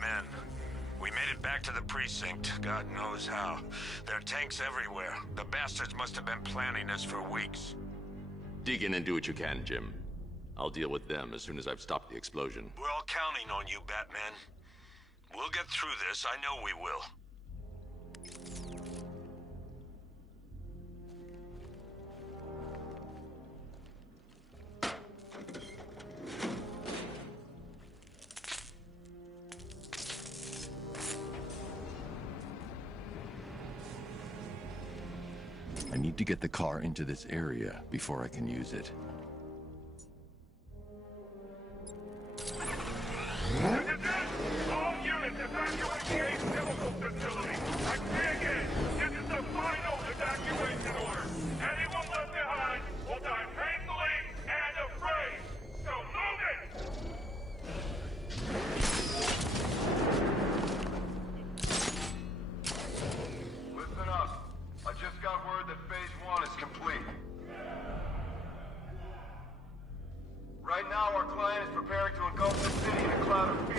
Batman. We made it back to the precinct, God knows how. There are tanks everywhere. The bastards must have been planning this for weeks. Dig in and do what you can, Jim. I'll deal with them as soon as I've stopped the explosion. We're all counting on you, Batman. We'll get through this, I know we will. I need to get the car into this area before I can use it. All units evacuate the Ace Chemical Facility. I say again, this is the final evacuation order. Anyone left behind will die painfully and afraid. So move it! Listen up. I just got word that Phase 1 is complete. Right now, our client is preparing to engulf the city in a cloud of fear.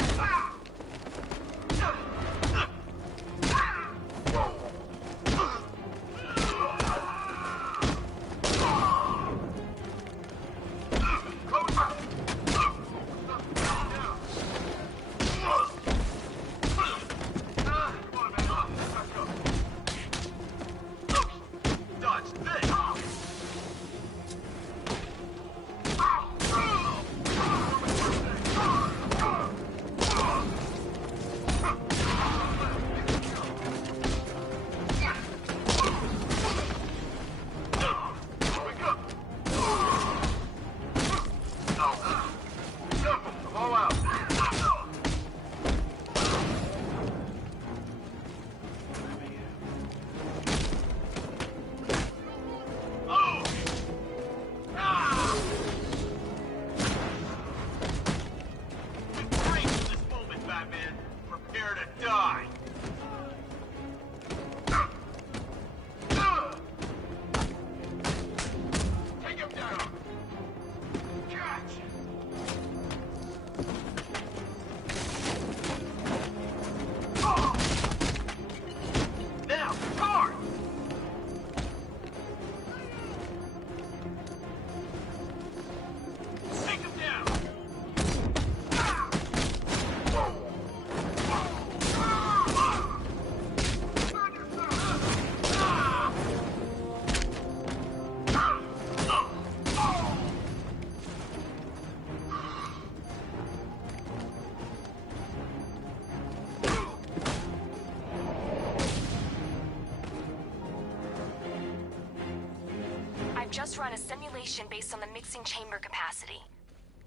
Just run a simulation based on the mixing chamber capacity.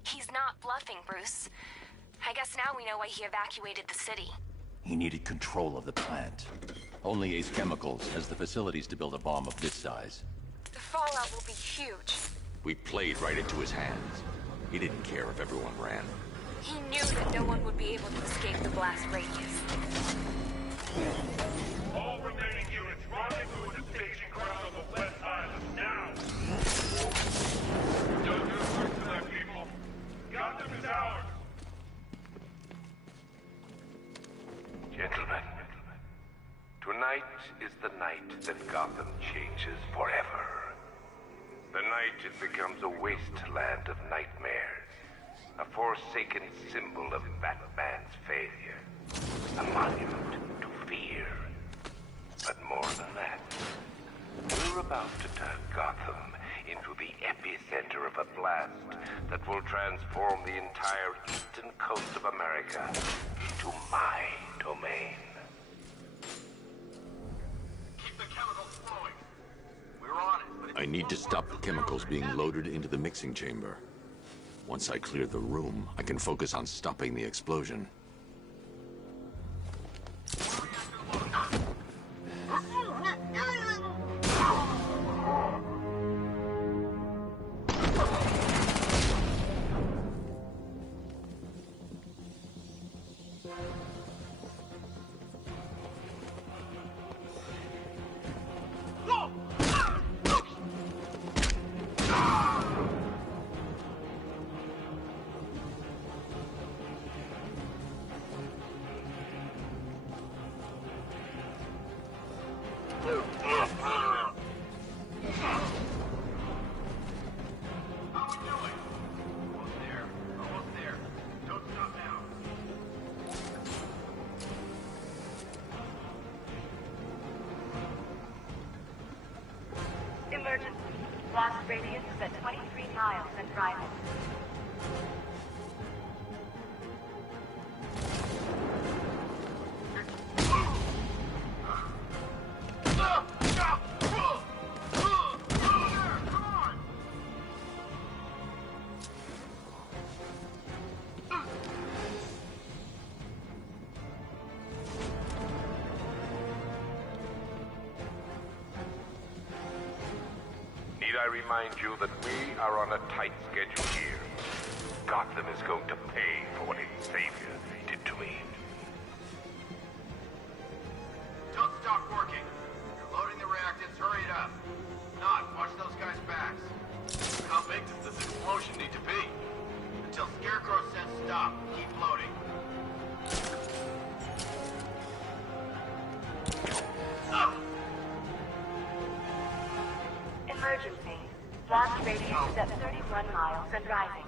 He's not bluffing, Bruce. I guess now we know why he evacuated the city. He needed control of the plant. Only Ace Chemicals has the facilities to build a bomb of this size. The fallout will be huge. We played right into his hands. He didn't care if everyone ran. He knew that no one would be able to escape the blast radius. All remaining units rendezvous at the staging ground of the West Island now! Don't do work to that, people. Gotham is ours! Gentlemen, tonight is the night that Gotham changes forever. The night it becomes a wasteland of nightmares, a forsaken symbol of Batman's failure, a monument to fear. But more than that, we're about to turn Gotham into the epicenter of a blast that will transform the entire eastern coast of America into my domain. Keep the chemicals flowing. We're on it, but I need to stop the chemicals being loaded into the mixing chamber. Once I clear the room, I can focus on stopping the explosion. Blast radius is at 23 miles and rising. Need I remind you that we are on a tight schedule here? Gotham is going to pay for what its savior did to me. Don't stop working. You're loading the reactants, hurry it up. Not, watch those guys' backs. How big does this explosion need to be? Until Scarecrow says stop, keep loading. Emergency. Blast radius is at 31 miles and rising.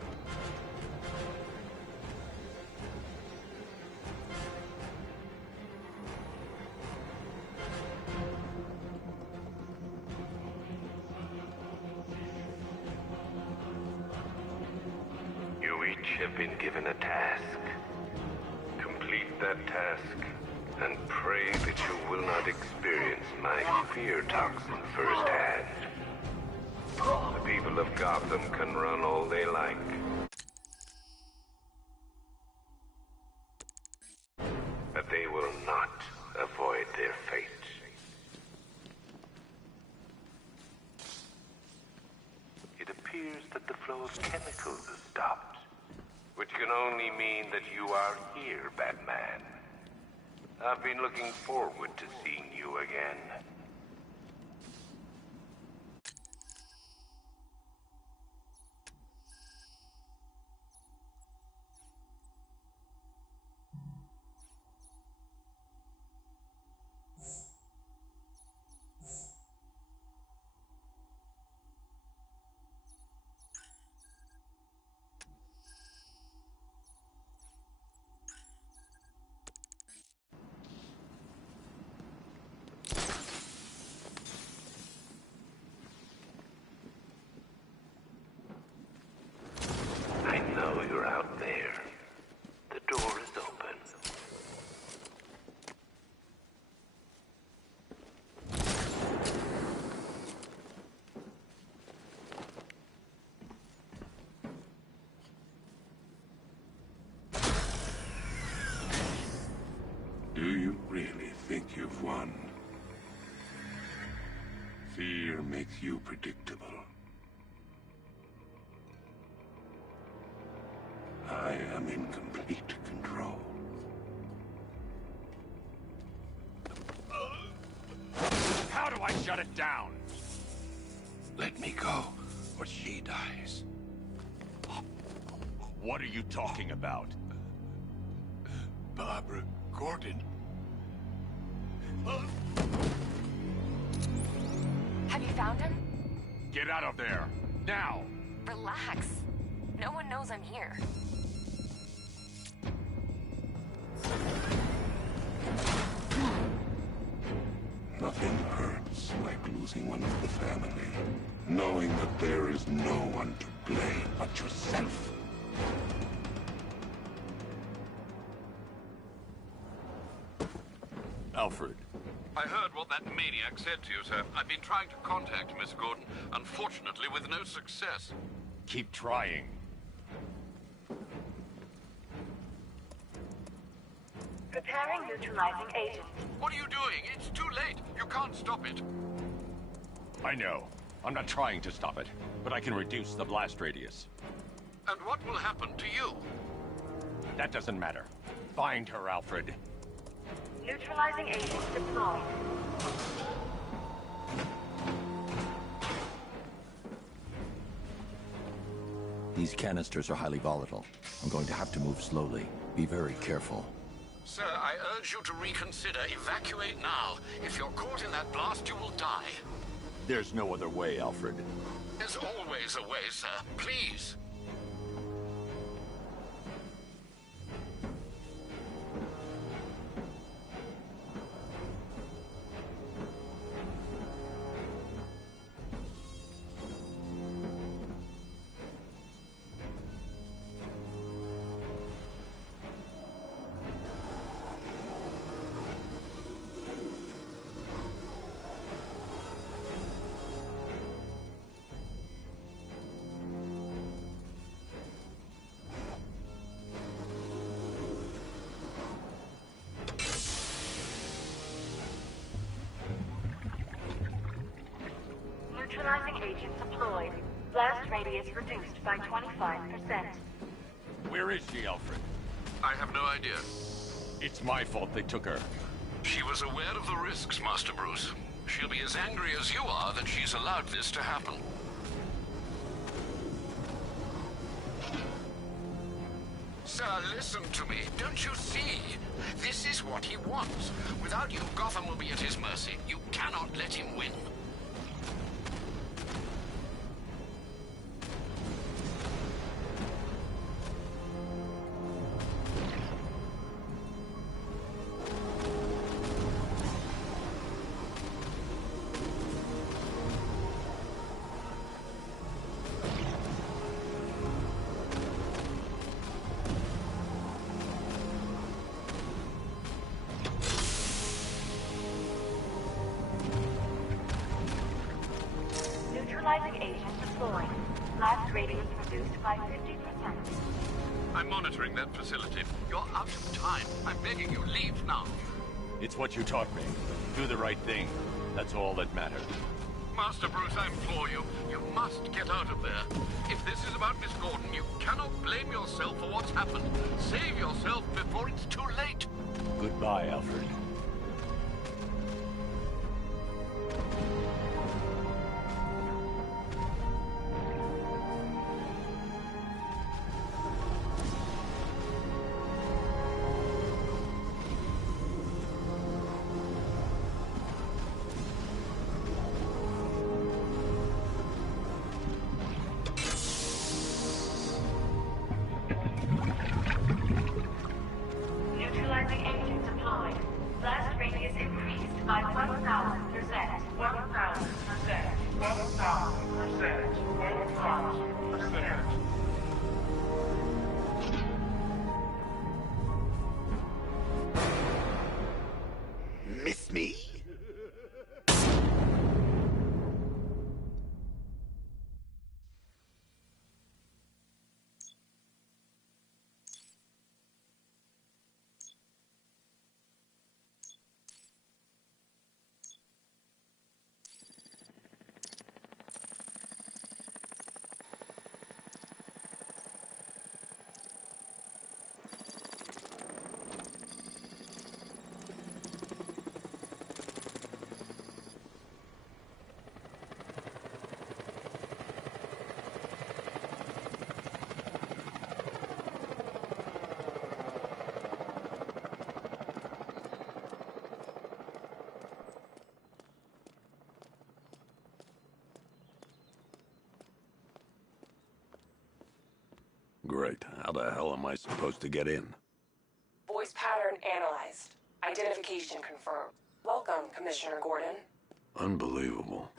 You each have been given a task. Complete that task, and pray that you will not experience my fear toxin firsthand. The people of Gotham can run all they like. But they will not avoid their fate. It appears that the flow of chemicals has stopped, which can only mean that you are here, Batman. I've been looking forward to seeing you again. I know you're out there. The door is open. Do you really think you've won? Fear makes you predictable. I am in complete control. How do I shut it down? Let me go, or she dies. What are you talking about? Barbara Gordon. Have you found him? Get out of there! Now! Relax. No one knows I'm here. Nothing hurts like losing one of the family. Knowing that there is no one to blame but yourself. Alfred. I heard what that maniac said to you, sir. I've been trying to contact Miss Gordon, unfortunately with no success. Keep trying. Preparing neutralizing agent. What are you doing? It's too late. You can't stop it. I know. I'm not trying to stop it, but I can reduce the blast radius. And what will happen to you? That doesn't matter. Find her, Alfred. Neutralizing agent deployed. These canisters are highly volatile. I'm going to have to move slowly. Be very careful. Sir, I urge you to reconsider. Evacuate now. If you're caught in that blast, you will die. There's no other way, Alfred. There's always a way, sir. Please. Neutralizing agent deployed. Blast radius reduced by 25%. Where is she, Alfred? I have no idea. It's my fault they took her. She was aware of the risks, Master Bruce. She'll be as angry as you are that she's allowed this to happen. Sir, listen to me. Don't you see? This is what he wants. Without you, Gotham will be at his mercy. You cannot let him win. Neutralizing agent deployed. Blast radius reduced by 50%. I'm monitoring that facility. You're out of time. I'm begging you, leave now. It's what you taught me. Do the right thing. That's all that matters. Master Bruce, I implore you, you must get out of there. If this is about Miss Gordon, you cannot blame yourself for what's happened. Save yourself before it's too late. Goodbye, Alfred. Neutralizing agent deployed. Blast radius increased by 1,000%. 1,000%. 1,000%. 1,000%. Miss me? Great. How the hell am I supposed to get in? Voice pattern analyzed. Identification confirmed. Welcome, Commissioner Gordon. Unbelievable.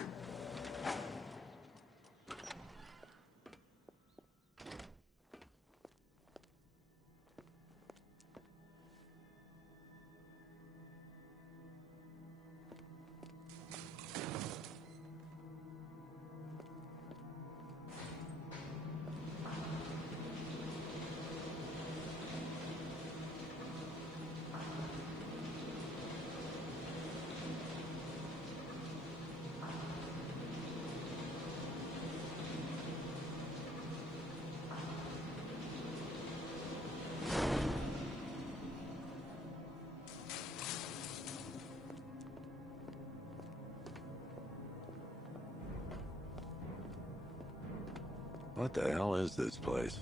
What the hell is this place?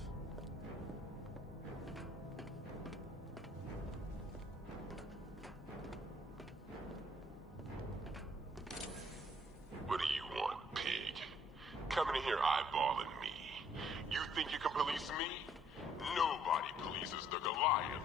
What do you want, pig? Coming in here eyeballing me. You think you can police me? Nobody polices the Goliath.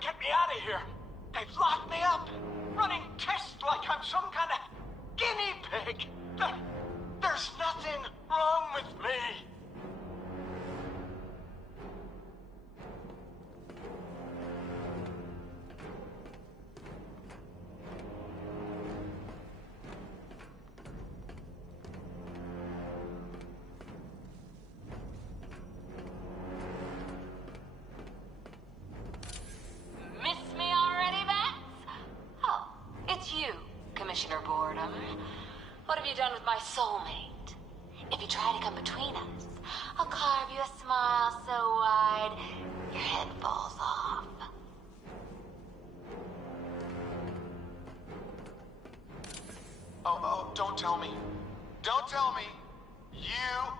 get me out of here. They've locked me up, running tests like I'm some kind of guinea pig. There's nothing wrong with me. Commissioner Boredom. What have you done with my soulmate? If you try to come between us, I'll carve you a smile so wide, your head falls off. Oh, don't tell me. Don't tell me. You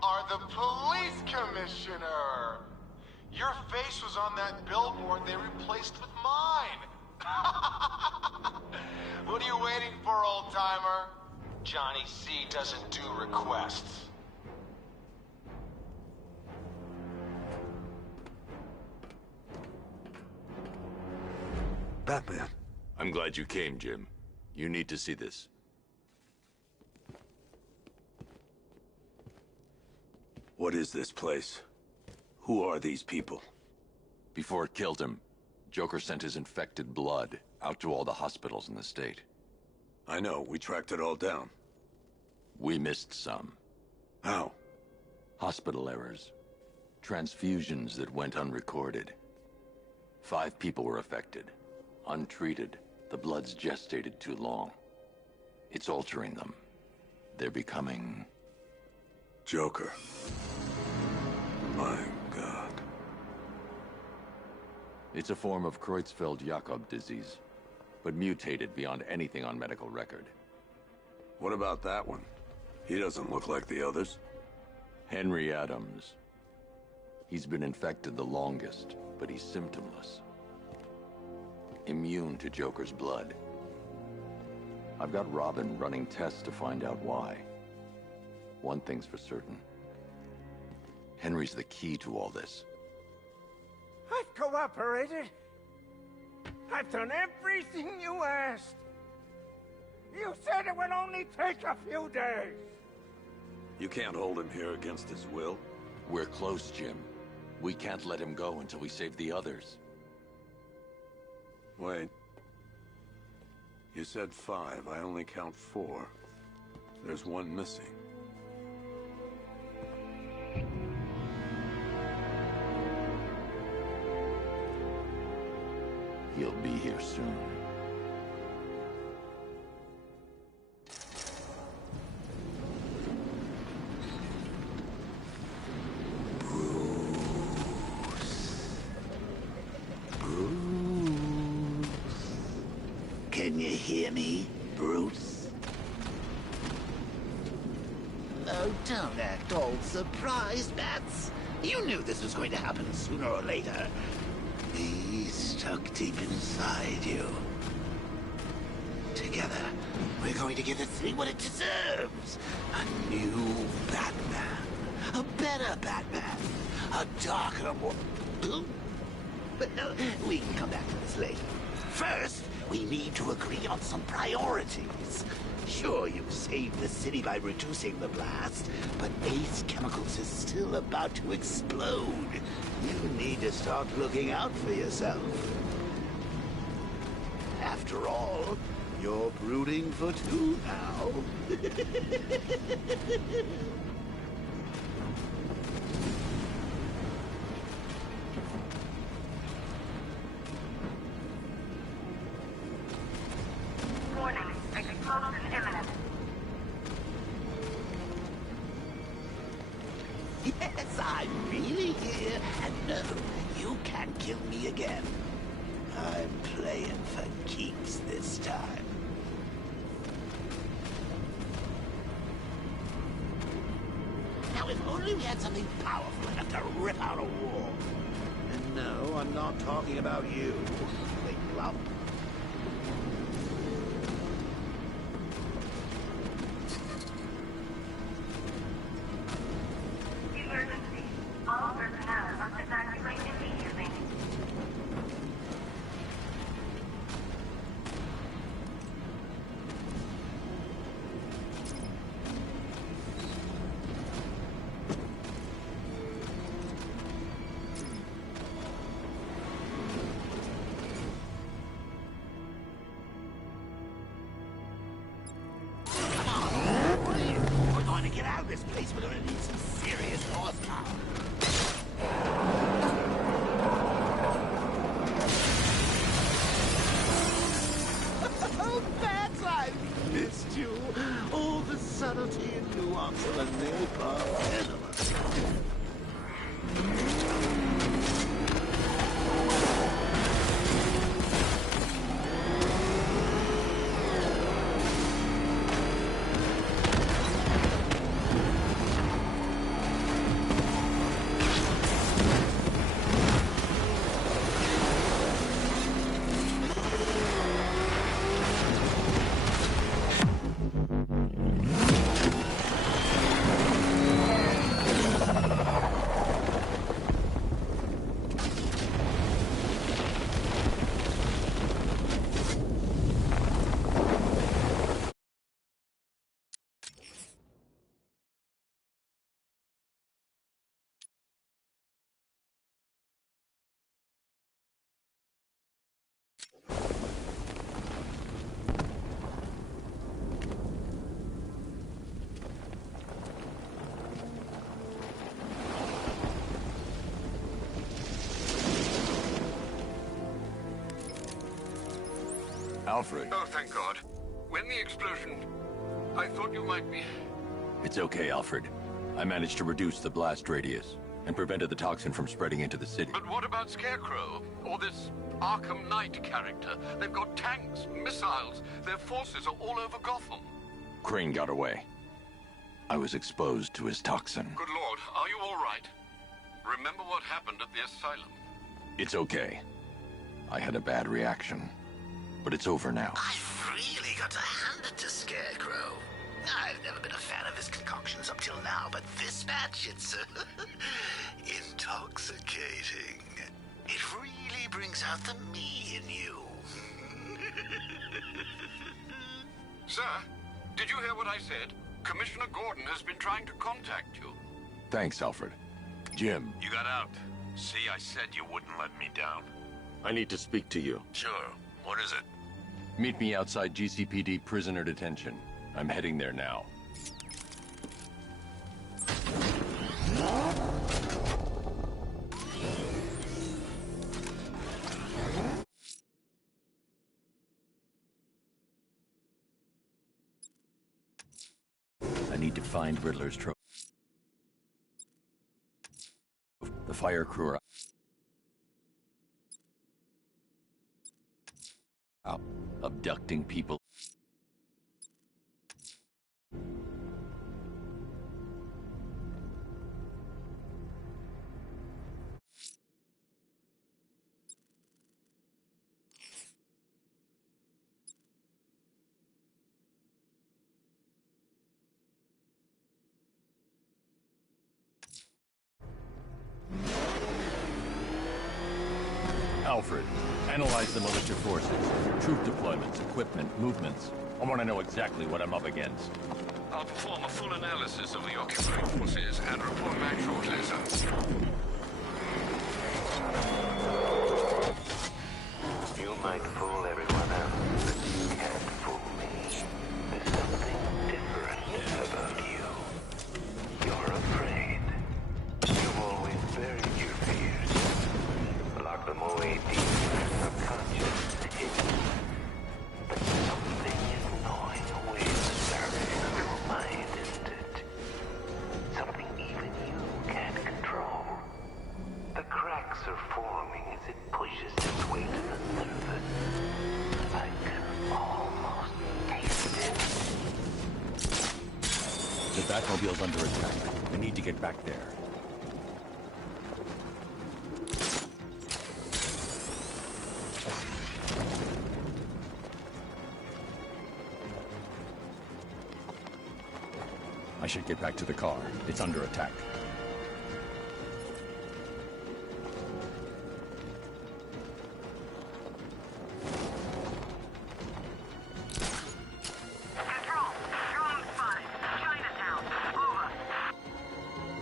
are the police commissioner. Your face was on that billboard they replaced with mine. What are you waiting for, old-timer? Johnny C doesn't do requests. Batman. I'm glad you came, Jim. You need to see this. What is this place? Who are these people? Before it killed him, Joker sent his infected blood out to all the hospitals in the state. I know, we tracked it all down. We missed some. How? Hospital errors. Transfusions that went unrecorded. 5 people were affected. Untreated, the blood's gestated too long. It's altering them. They're becoming... Joker. My God. It's a form of Creutzfeldt-Jakob disease, but mutated beyond anything on medical record. What about that one? He doesn't look like the others. Henry Adams. He's been infected the longest, but he's symptomless. Immune to Joker's blood. I've got Robin running tests to find out why. One thing's for certain. Henry's the key to all this. I've cooperated. I've done everything you asked. You said it would only take a few days. You can't hold him here against his will. We're close, Jim. We can't let him go until we save the others. Wait. You said 5. I only count 4. There's one missing. He'll be here soon. Can you hear me, Bruce? Oh, don't act all surprised, Bats. You knew this was going to happen sooner or later. He's stuck deep inside you. Together, we're going to give this city what it deserves. A new Batman. A better Batman. A darker, more... Well, we can come back to this later. First, we need to agree on some priorities. Sure, you've saved the city by reducing the blast, but Ace Chemicals is still about to explode. You need to start looking out for yourself. After all, you're brooding for 2 now. Warning, explosion imminent. Yes, I'm really here, and no, you can't kill me again. I'm playing for keeps this time. Now, if only we had something powerful enough to rip out a wall. And no, I'm not talking about you, big lump. Emergency. All personnel must evacuate immediately. Alfred. Oh, thank God. When the explosion... I thought you might be... It's okay, Alfred. I managed to reduce the blast radius and prevented the toxin from spreading into the city. But what about Scarecrow? Or this Arkham Knight character? They've got tanks, missiles. Their forces are all over Gotham. Crane got away. I was exposed to his toxin. Good Lord, are you all right? Remember what happened at the asylum? It's okay. I had a bad reaction. But it's over now. I've really got to hand it to Scarecrow. I've never been a fan of his concoctions up till now, but this match, it's intoxicating. It really brings out the me in you. Sir, did you hear what I said? Commissioner Gordon has been trying to contact you. Thanks, Alfred. Jim. You got out. See, I said you wouldn't let me down. I need to speak to you. Sure. What is it? Meet me outside GCPD prisoner detention. I'm heading there now. I need to find Riddler's trophy. The fire crew are out abducting people. Alfred, analyze the militia forces, troop deployments, equipment, movements. I want to know exactly what I'm up against. I'll perform a full analysis of the occupying forces and report back shortly, sir. You might fool everyone else, but you can't fool me. There's something different about you. You're afraid. You've always buried your fears. Locked them away deep in your subconscious, hidden. But something is gnawing away at the surface of your mind, isn't it? Something even you can't control. The cracks are forming as it pushes its way to the surface. I can almost taste it. The Batmobile's under attack. I need to get back there. I should get back to the car. It's under attack.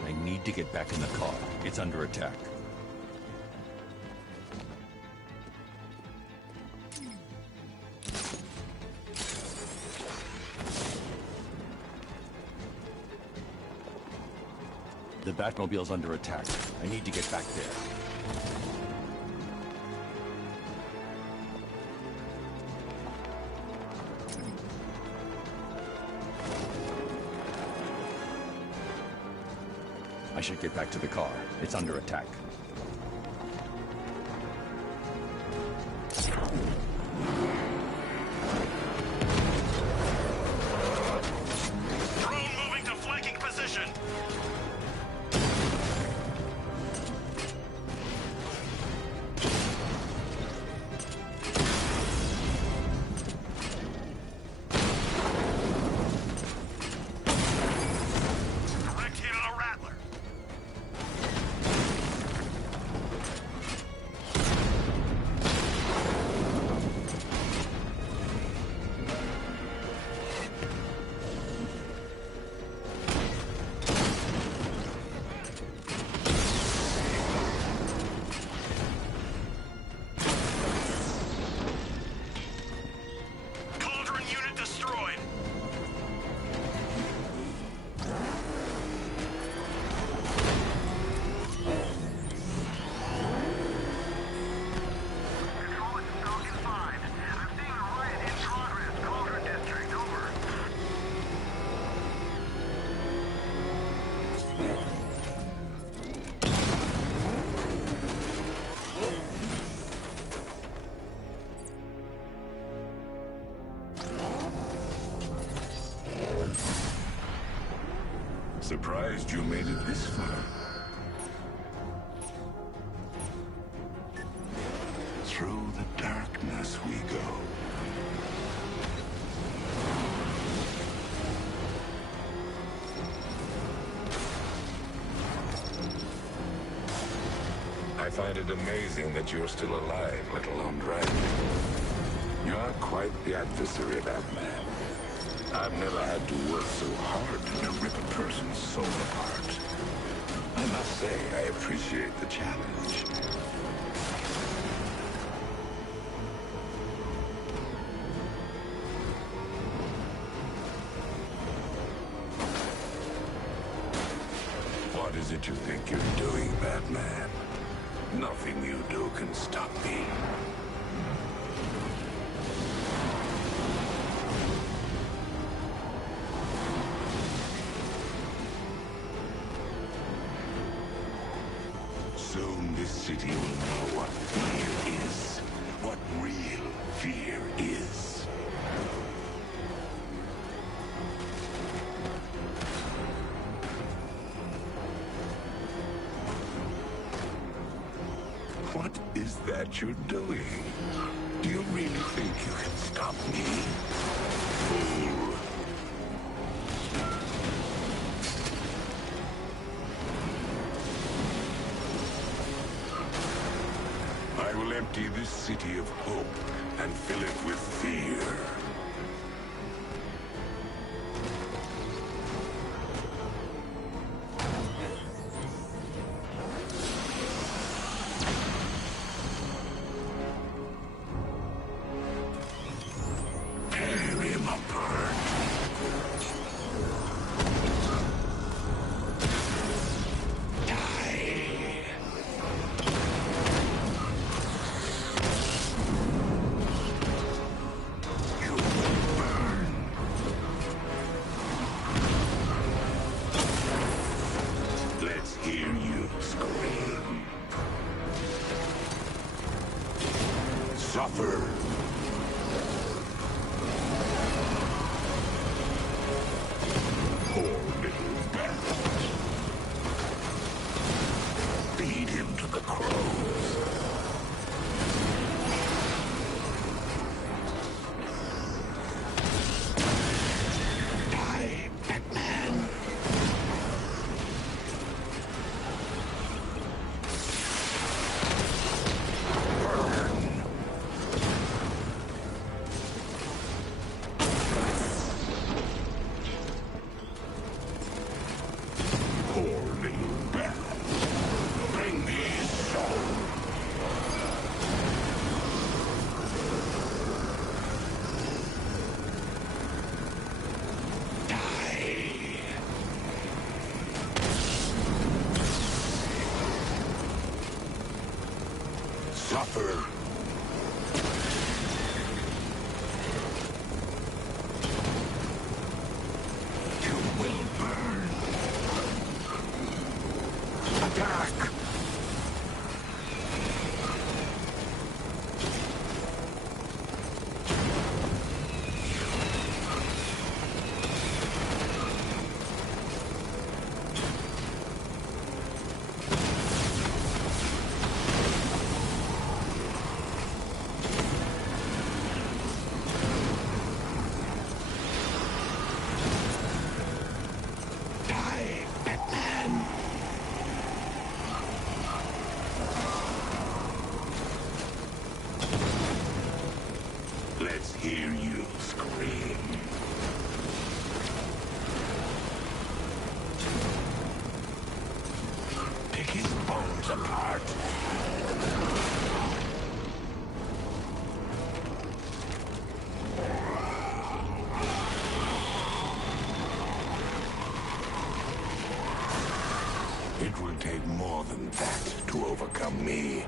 I need to get back in the car. It's under attack. The Batmobile's under attack. I need to get back there. I should get back to the car. It's under attack. Drone moving to flanking position. Surprised you made it this far. Through the darkness we go. I find it amazing that you're still alive, let alone driving. You're quite the adversary, Batman. I've never had to work so hard to rip a person's soul apart. I must say, I appreciate the challenge. What is it you think you're doing, Batman? Nothing you do can stop me. Soon this city will know what fear is. What real fear is. What is that you're doing? Do you really think you can stop me? Fool. I will empty this city of hope and fill it with fear. Suffer. Poor little bastard. Feed him to the crows. Die, Batman. Suffer. You will burn. Attack. Let's hear you scream. Pick his bones apart. It will take more than that to overcome me.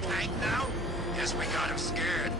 that tank now? Guess we got him scared.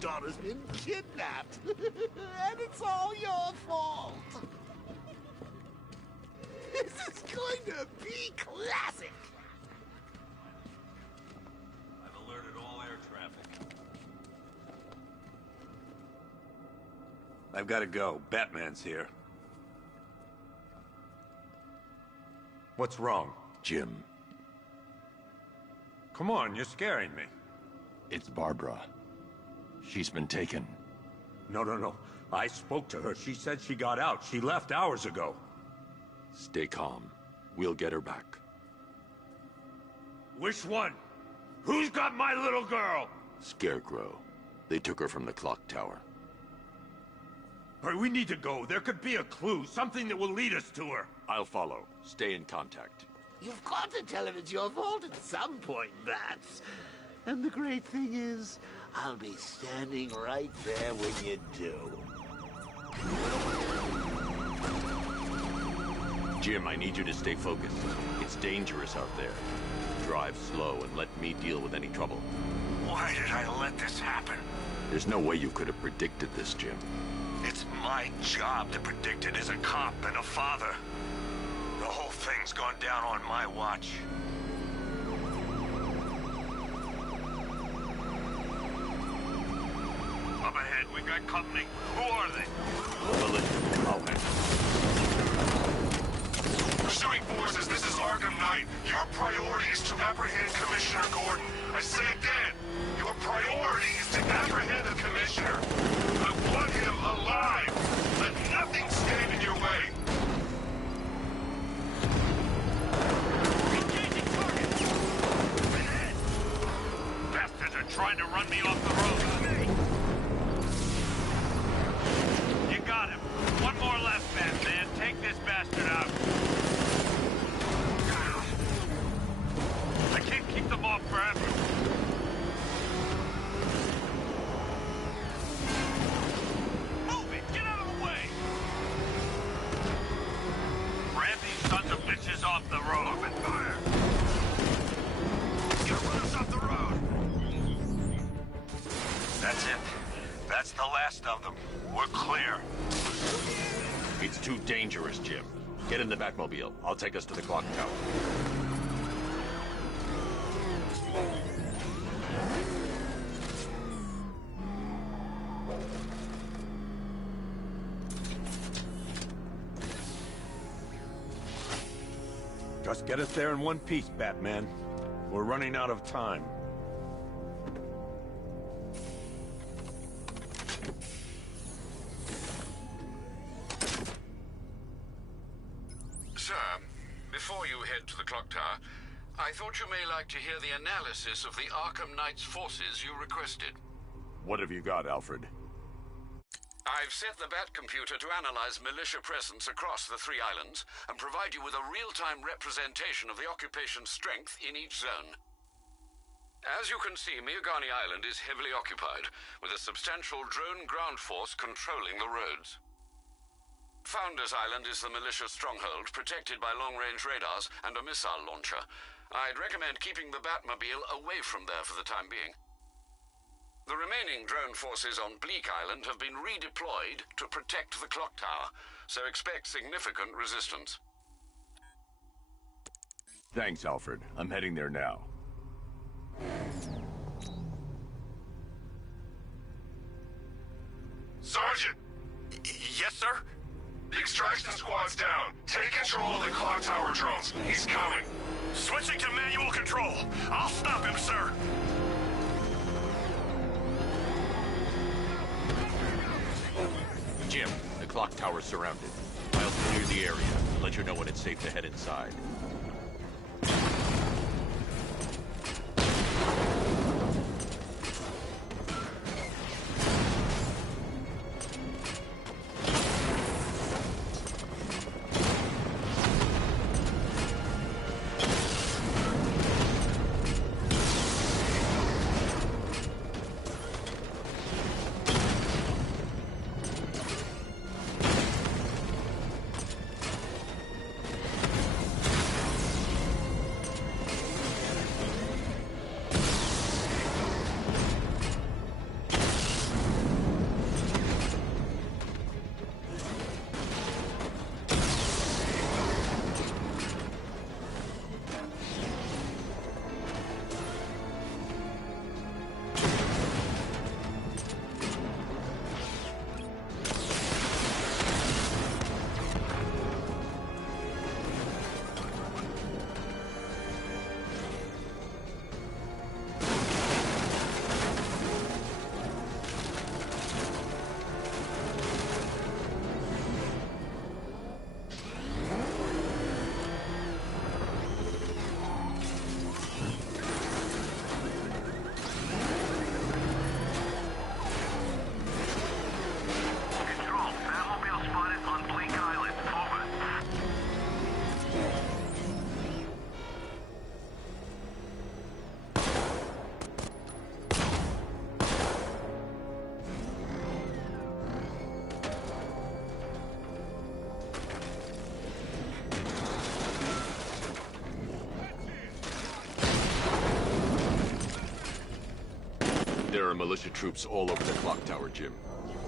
Daughter's been kidnapped, and it's all your fault. This is going to be classic. I've alerted all air traffic. I've got to go. Batman's here. What's wrong? Jim. Come on, you're scaring me. It's Barbara. She's been taken. No. I spoke to her. She said she got out. She left hours ago. Stay calm. We'll get her back. Which one? Who's got my little girl? Scarecrow. They took her from the clock tower. All right, we need to go. There could be a clue, something that will lead us to her. I'll follow. Stay in contact. You've got to tell him it's your fault at some point, Bats. And the great thing is, I'll be standing right there when you do. Jim, I need you to stay focused. It's dangerous out there. Drive slow and let me deal with any trouble. Why did I let this happen? There's no way you could have predicted this, Jim. It's my job to predict it as a cop and a father. The whole thing's gone down on my watch. Up ahead, we got company. Who are they? I'll handle. Pursuing forces, this is Arkham Knight. Your priority is to apprehend Commissioner Gordon. I say again, your priority is to apprehend the Commissioner. I want him alive. Let nothing stand in your way. Engaging target! Ahead! Bastards are trying to run me off the road. You got him. One more left, Batman. Take this bastard out. I can't keep them off forever. Move it! Get out of the way! Ram these sons of bitches off the road. Open fire! He's gonna run us off the road. That's it. That's the last of them. We're clear. It's too dangerous, Jim. Get in the Batmobile. I'll take us to the clock tower. Just get us there in one piece, Batman. We're running out of time. Sir, before you head to the clock tower, I thought you may like to hear the analysis of the Arkham Knight's forces you requested. What have you got, Alfred? I've set the Bat computer to analyze militia presence across the 3 islands and provide you with a real-time representation of the occupation's strength in each zone. As you can see, Miagani Island is heavily occupied, with a substantial drone ground force controlling the roads. Founders Island is the militia stronghold, protected by long-range radars and a missile launcher. I'd recommend keeping the Batmobile away from there for the time being. The remaining drone forces on Bleak Island have been redeployed to protect the clock tower, so expect significant resistance. Thanks, Alfred. I'm heading there now. Sergeant! Yes, sir? The Extraction squad's down. Take control of the clock tower drones. He's coming. Switching to manual control. I'll stop him, sir. Jim, the clock tower's surrounded. I'll clear the area. Let you know when it's safe to head inside. There are militia troops all over the clock tower, Jim.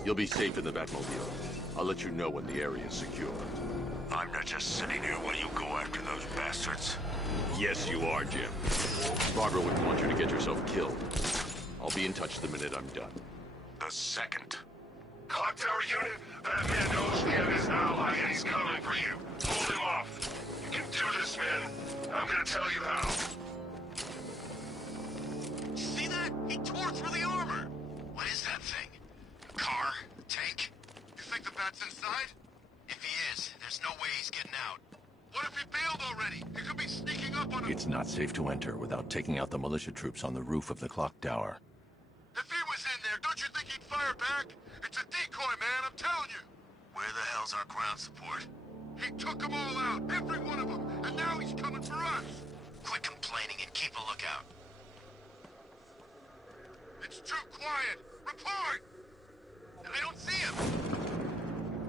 You'll be safe in the Batmobile. I'll let you know when the area is secure. I'm not just sitting here while you go after those bastards. Yes, you are, Jim. Barbara wouldn't want you to get yourself killed. I'll be in touch the minute I'm done. The second. Clock tower unit, Batman knows we have his ally and he's coming for you. Hold him off. You can do this, man. I'm gonna tell you how. See that? He tore through the armor. What is that thing? A car? A tank? You think the Bat's inside? If he is, there's no way he's getting out. What if he bailed already? He could be sneaking up on him. It's not safe to enter without taking out the militia troops on the roof of the clock tower. If he was in there, don't you think he'd fire back? It's a decoy, man, I'm telling you. Where the hell's our ground support? He took them all out, every one of them, and now he's coming for us. Quit complaining and keep a lookout. It's too quiet. Report! I don't see him.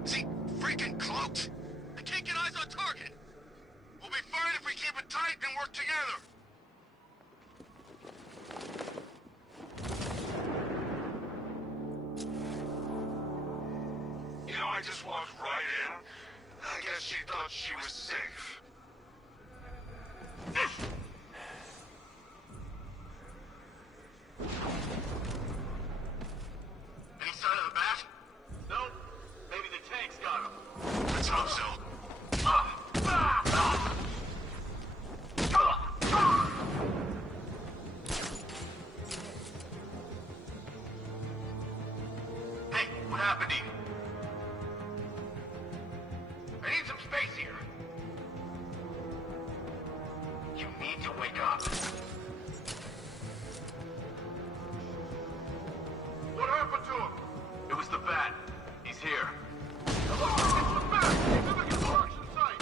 Is he freaking cloaked? I can't get eyes on target. We'll be fine if we keep it tight and work together. You know, I just walked right in. I guess she thought she was safe. Any sign of the Bat? Nope. Maybe the tank's got him. Let's hope so. Hey, what happened to you? I need some space here. You need to wake up. What happened to him? It was the Bat. He's here. It's the Bat! He's in the construction site!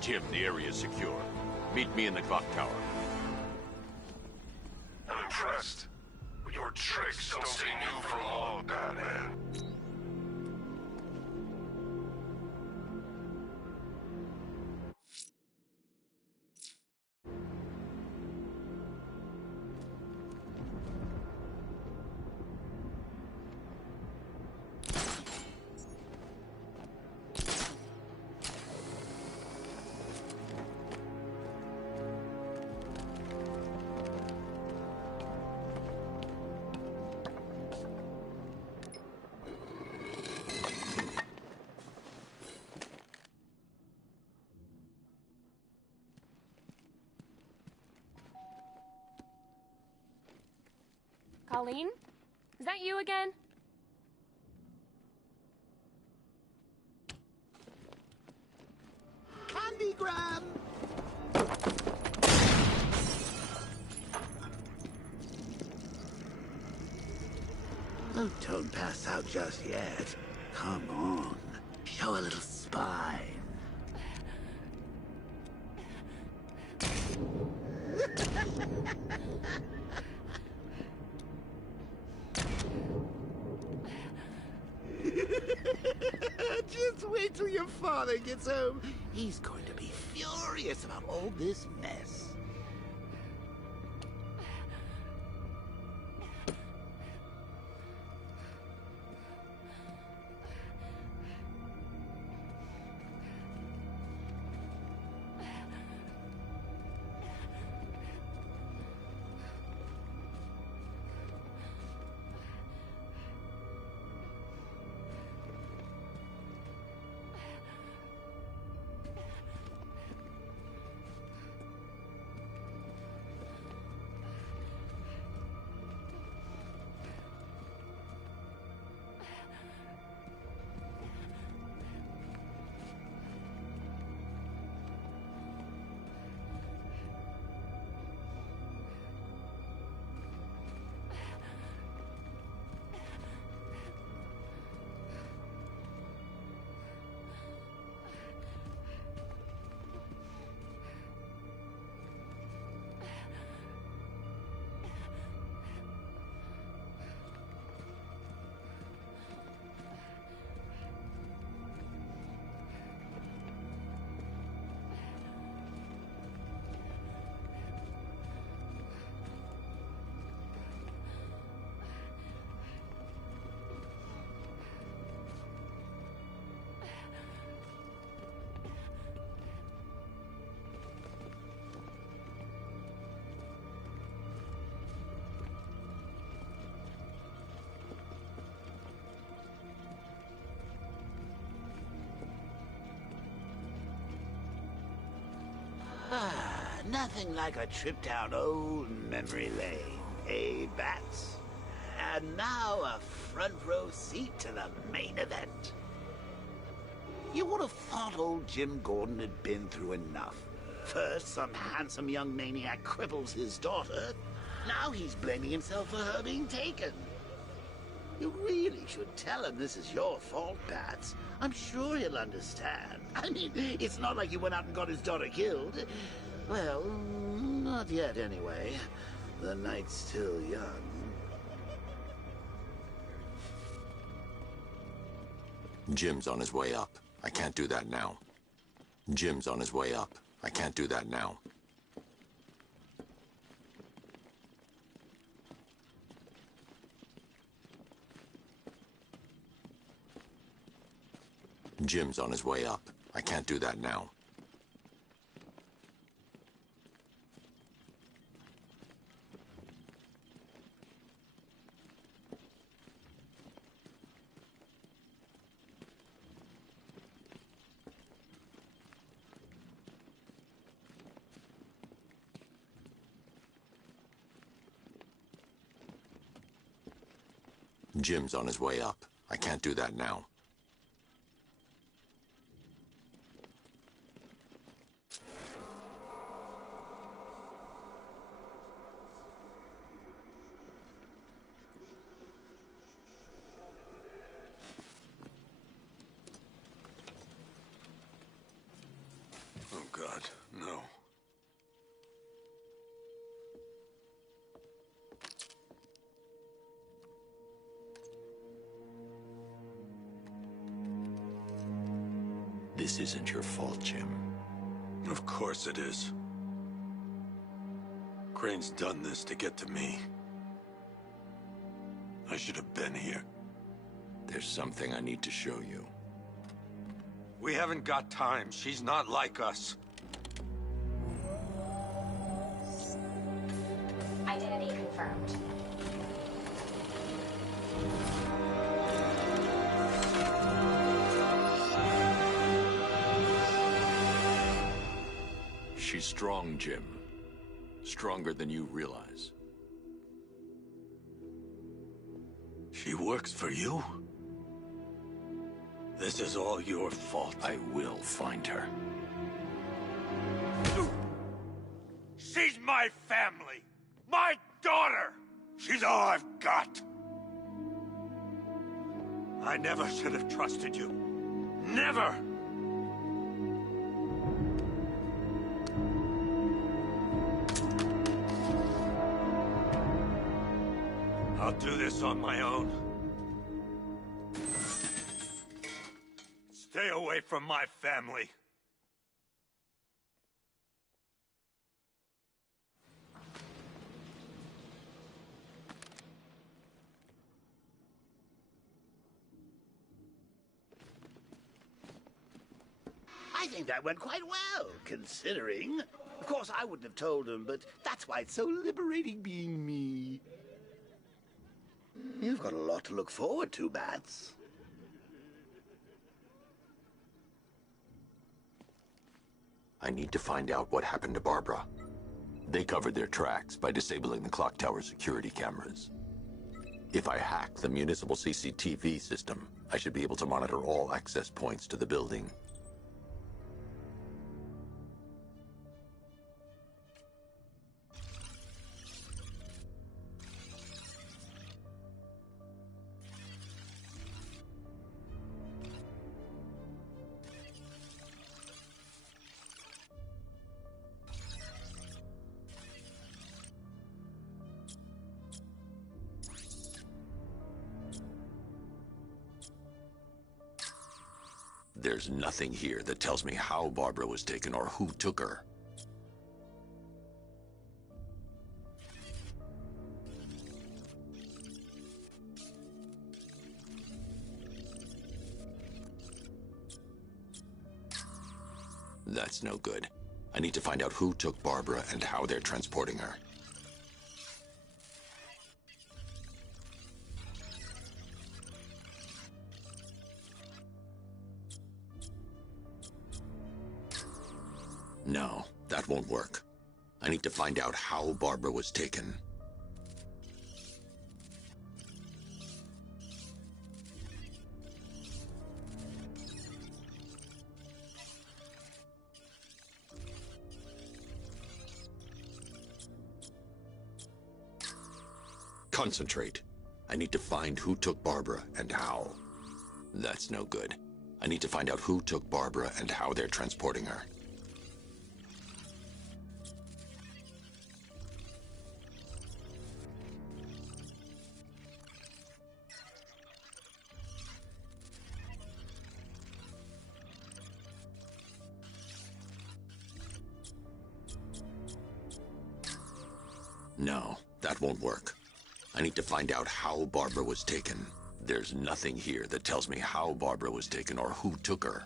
Jim, the area is secure. Meet me in the clock tower. I'm impressed. But your tricks don't stay new for long, Batman. Colleen? Is that you again? Candygram! Oh, don't pass out just yet. Come on. Show a little spine. Just wait till your father gets home. He's going to be furious about all this mess. Nothing like a trip down old memory lane, eh, Bats? And now a front row seat to the main event. You would have thought old Jim Gordon had been through enough. First, some handsome young maniac cripples his daughter. Now he's blaming himself for her being taken. You really should tell him this is your fault, Bats. I'm sure he'll understand. I mean, it's not like you went out and got his daughter killed. Well, not yet anyway. The night's still young. Jim's on his way up. I can't do that now. Jim's on his way up. I can't do that now. Jim's on his way up. I can't do that now. Jim's on his way up. I can't do that now. Oh, God, no. This isn't your fault, Jim. Of course it is. Crane's done this to get to me. I should have been here. There's something I need to show you. We haven't got time. She's not like us. Identity confirmed. She's strong, Jim. Stronger than you realize. works for you? This is all your fault. I will find her. She's my family! My daughter! She's all I've got! I never should have trusted you. Never! I'll do this on my own. Stay away from my family. I think that went quite well, considering. Of course, I wouldn't have told him, but that's why it's so liberating being me. You've got a lot to look forward to, Bats. I need to find out what happened to Barbara. They covered their tracks by disabling the clock tower security cameras. If I hack the municipal CCTV system, I should be able to monitor all access points to the building. There's nothing here that tells me how Barbara was taken or who took her. That's no good. I need to find out who took Barbara and how they're transporting her. No, that won't work. I need to find out how Barbara was taken. Concentrate. I need to find who took Barbara and how. That's no good. I need to find out who took Barbara and how they're transporting her. No, that won't work. I need to find out how Barbara was taken. There's nothing here that tells me how Barbara was taken or who took her.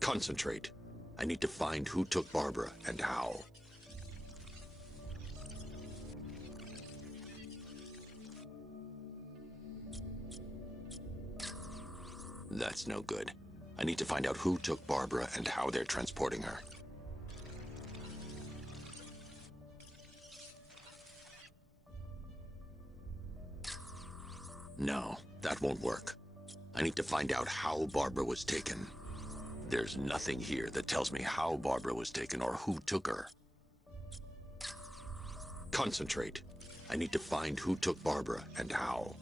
Concentrate. I need to find who took Barbara and how. That's no good. I need to find out who took Barbara and how they're transporting her. No, that won't work. I need to find out how Barbara was taken. There's nothing here that tells me how Barbara was taken or who took her. Concentrate. I need to find who took Barbara and how.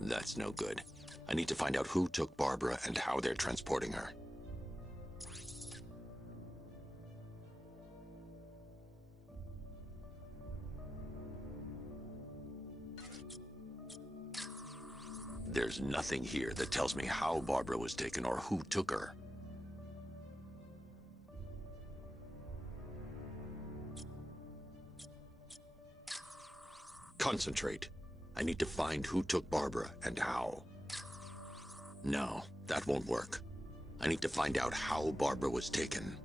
That's no good. I need to find out who took Barbara and how they're transporting her. There's nothing here that tells me how Barbara was taken or who took her. Concentrate. I need to find who took Barbara and how. No, that won't work. I need to find out how Barbara was taken.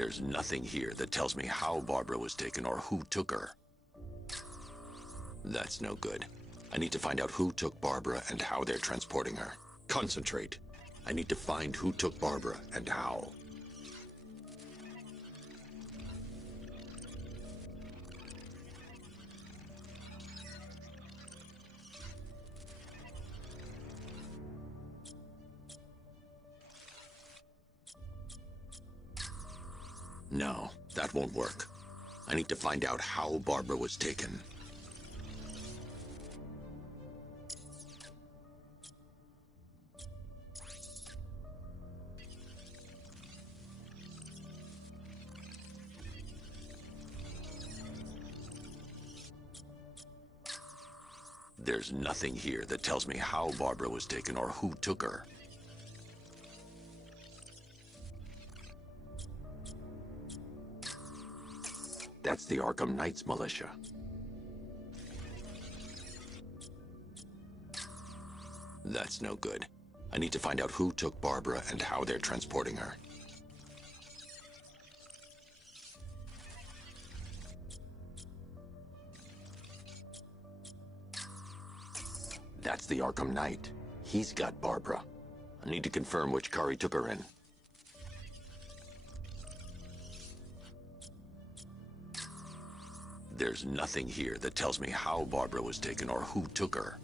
There's nothing here that tells me how Barbara was taken or who took her. That's no good. I need to find out who took Barbara and how they're transporting her. Concentrate. I need to find who took Barbara and how. No, that won't work. I need to find out how Barbara was taken. There's nothing here that tells me how Barbara was taken or who took her. That's the Arkham Knights militia. That's no good. I need to find out who took Barbara and how they're transporting her. That's the Arkham Knight. He's got Barbara. I need to confirm which car he took her in. There's nothing here that tells me how Barbara was taken or who took her.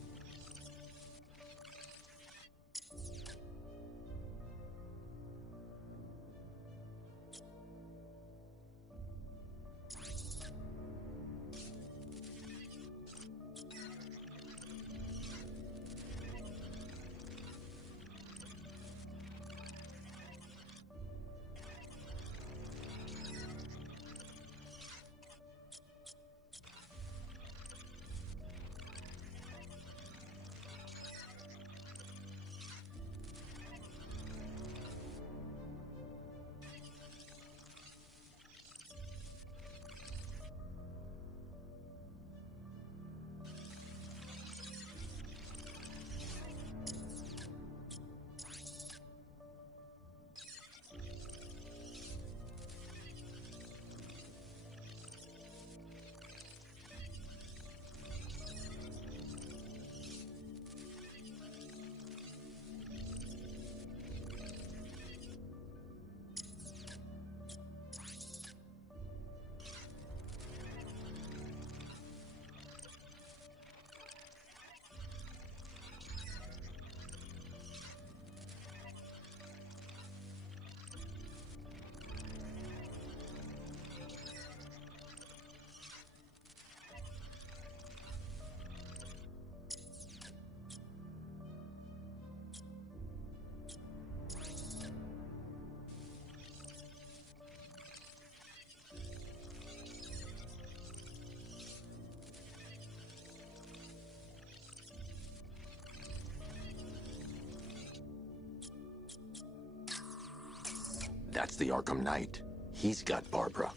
That's the Arkham Knight. He's got Barbara.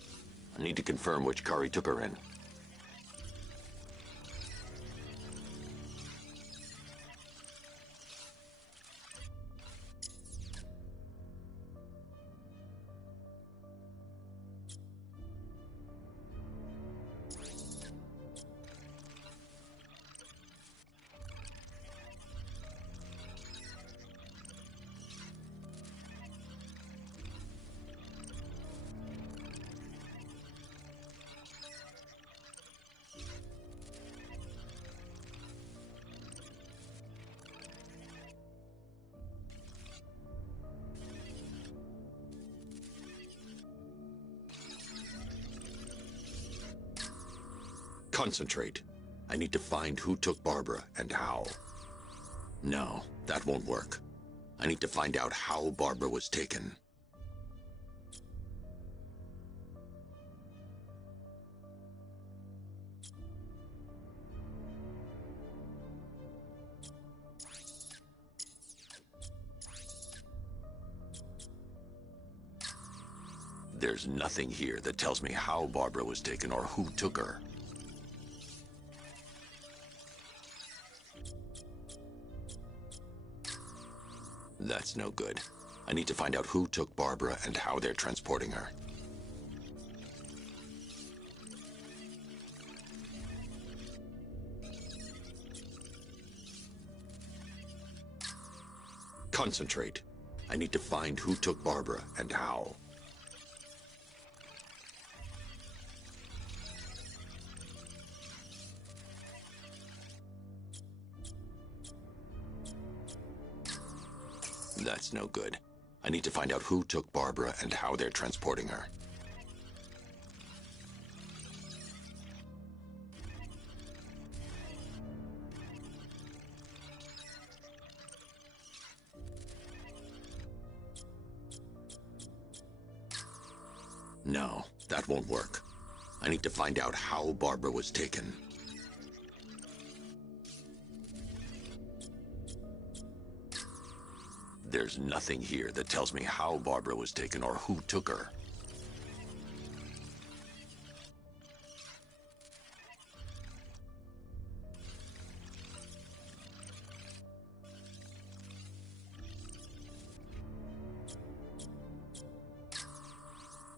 I need to confirm which car he took her in. Concentrate. I need to find who took Barbara and how. No, that won't work. I need to find out how Barbara was taken. There's nothing here that tells me how Barbara was taken or who took her. That's no good. I need to find out who took Barbara and how they're transporting her. Concentrate. I need to find who took Barbara and how. That's no good. I need to find out who took Barbara and how they're transporting her. No, that won't work. I need to find out how Barbara was taken. There's nothing here that tells me how Barbara was taken or who took her.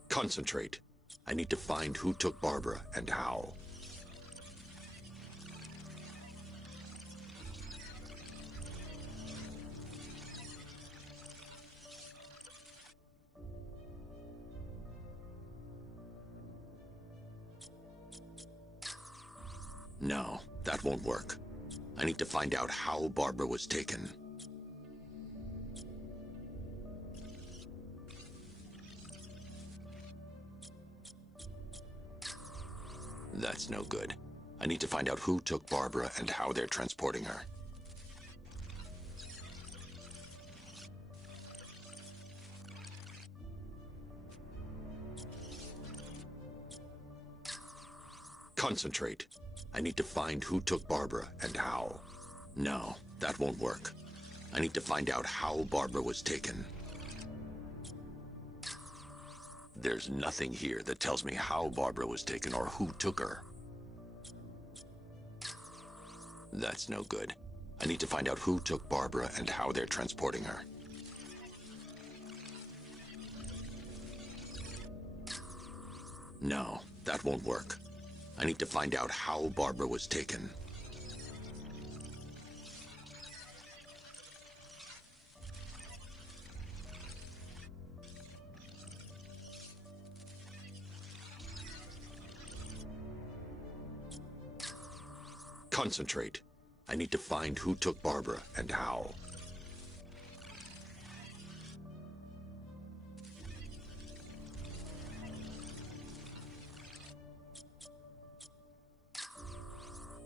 Concentrate. I need to find who took Barbara and how. No, that won't work. I need to find out how Barbara was taken. That's no good. I need to find out who took Barbara and how they're transporting her. Concentrate. I need to find who took Barbara and how. No, that won't work. I need to find out how Barbara was taken. There's nothing here that tells me how Barbara was taken or who took her. That's no good. I need to find out who took Barbara and how they're transporting her. No, that won't work. I need to find out how Barbara was taken. Concentrate. I need to find who took Barbara and how.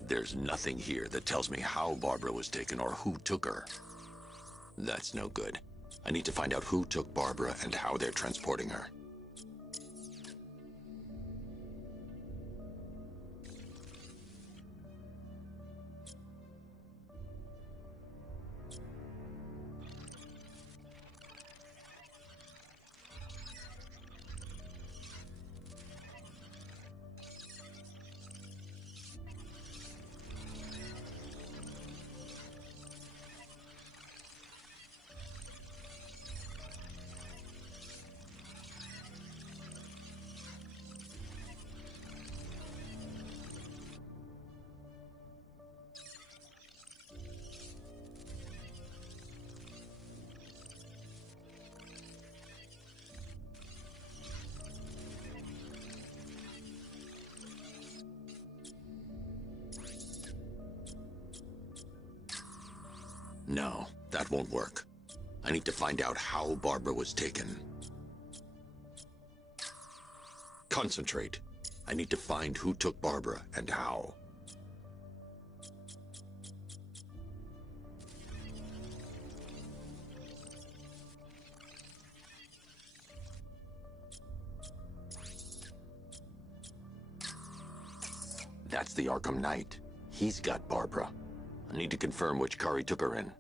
There's nothing here that tells me how Barbara was taken or who took her. That's no good. I need to find out who took Barbara and how they're transporting her. No, that won't work. I need to find out how Barbara was taken. Concentrate. I need to find who took Barbara and how. That's the Arkham Knight. He's got Barbara. I need to confirm which car he took her in.